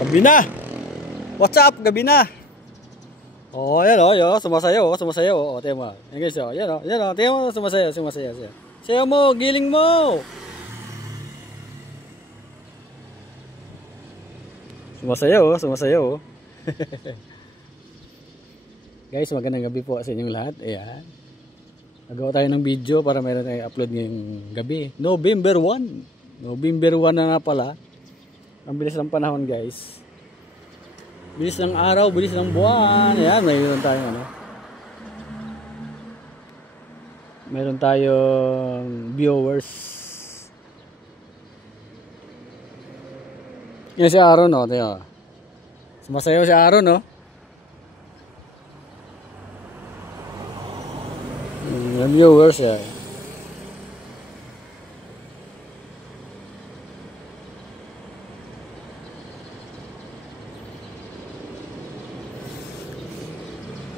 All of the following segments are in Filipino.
Gabi na. What's up? Gabi na. Oh, ayan oh, yo, sumasayaw, sumasayaw. Oh, tingnan mo. Ayan guys, oh. Ayan oh, tingnan mo, sumasayaw, sumasayaw. Sayaw mo, giling mo. Sumasayaw, sumasayaw. Guys, magandang gabi po sa inyong lahat. Ayan. Nagawa tayo ng video para mayroon tayong upload ngayong gabi. November 1. November 1 na nga pala. Ang bilis ng panahon, guys. Bilis ng araw, bilis ng buwan. Ayan, mayroon tayong ano. Mayroon tayong viewers. Yan si Aaron, no? Tayo. Sumasayaw si Aaron, no? Yung viewers, yan.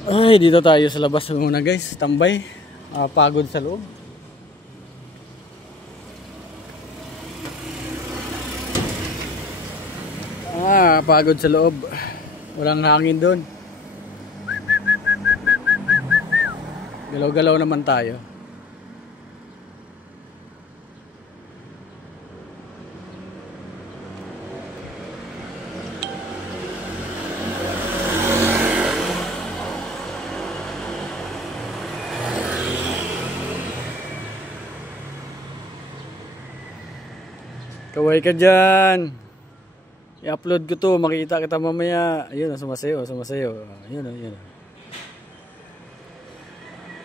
Ay, dito tayo sa labas muna, guys. Tambay. Pagod sa loob. Pagod sa loob. Walang hangin doon. Galaw-galaw naman tayo. Kaway ka dyan. I-upload ko to. Makita kita mamaya. Ayun, sumasayo, sumasayo. Ayun, ayun.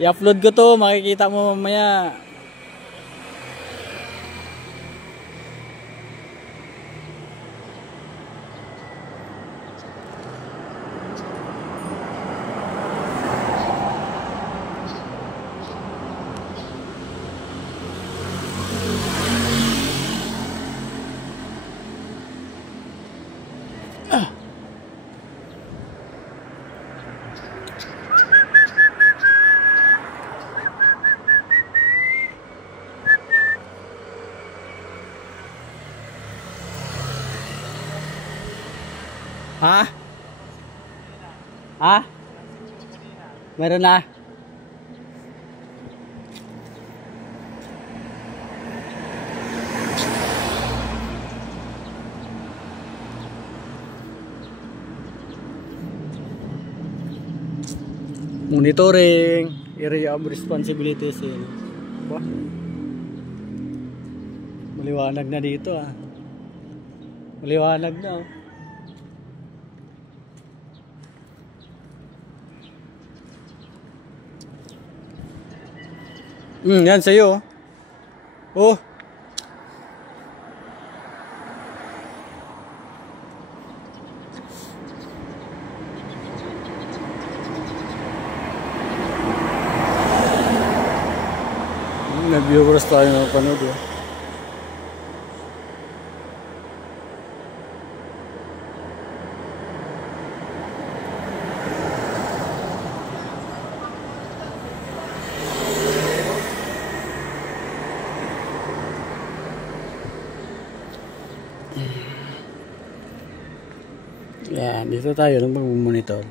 I-upload ko to. Makikita mo mamaya. Ha? Ha? Meron na? Monitoring area of responsibilities. Bah, maliwanag na dito ah. Maliwanag na oh. Yan sa'yo. Oh. Nag-viewers tayo na panood eh. Yan, dito tayo nang mag-monitor.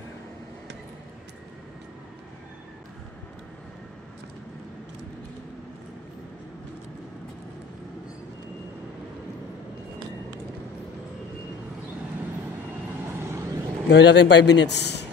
Gawin natin 5 minutes.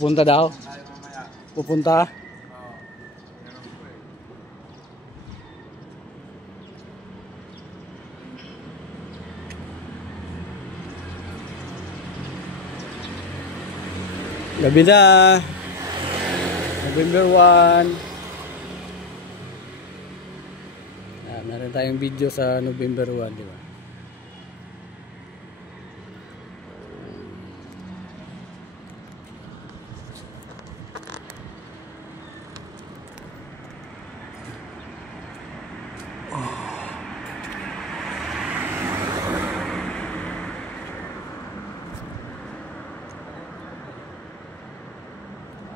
Pupunta daw? Pupunta? Gabi na. November 1. Meron tayong video sa November 1, di ba?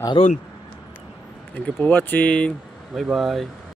Aaron. Thank you for watching. Bye bye.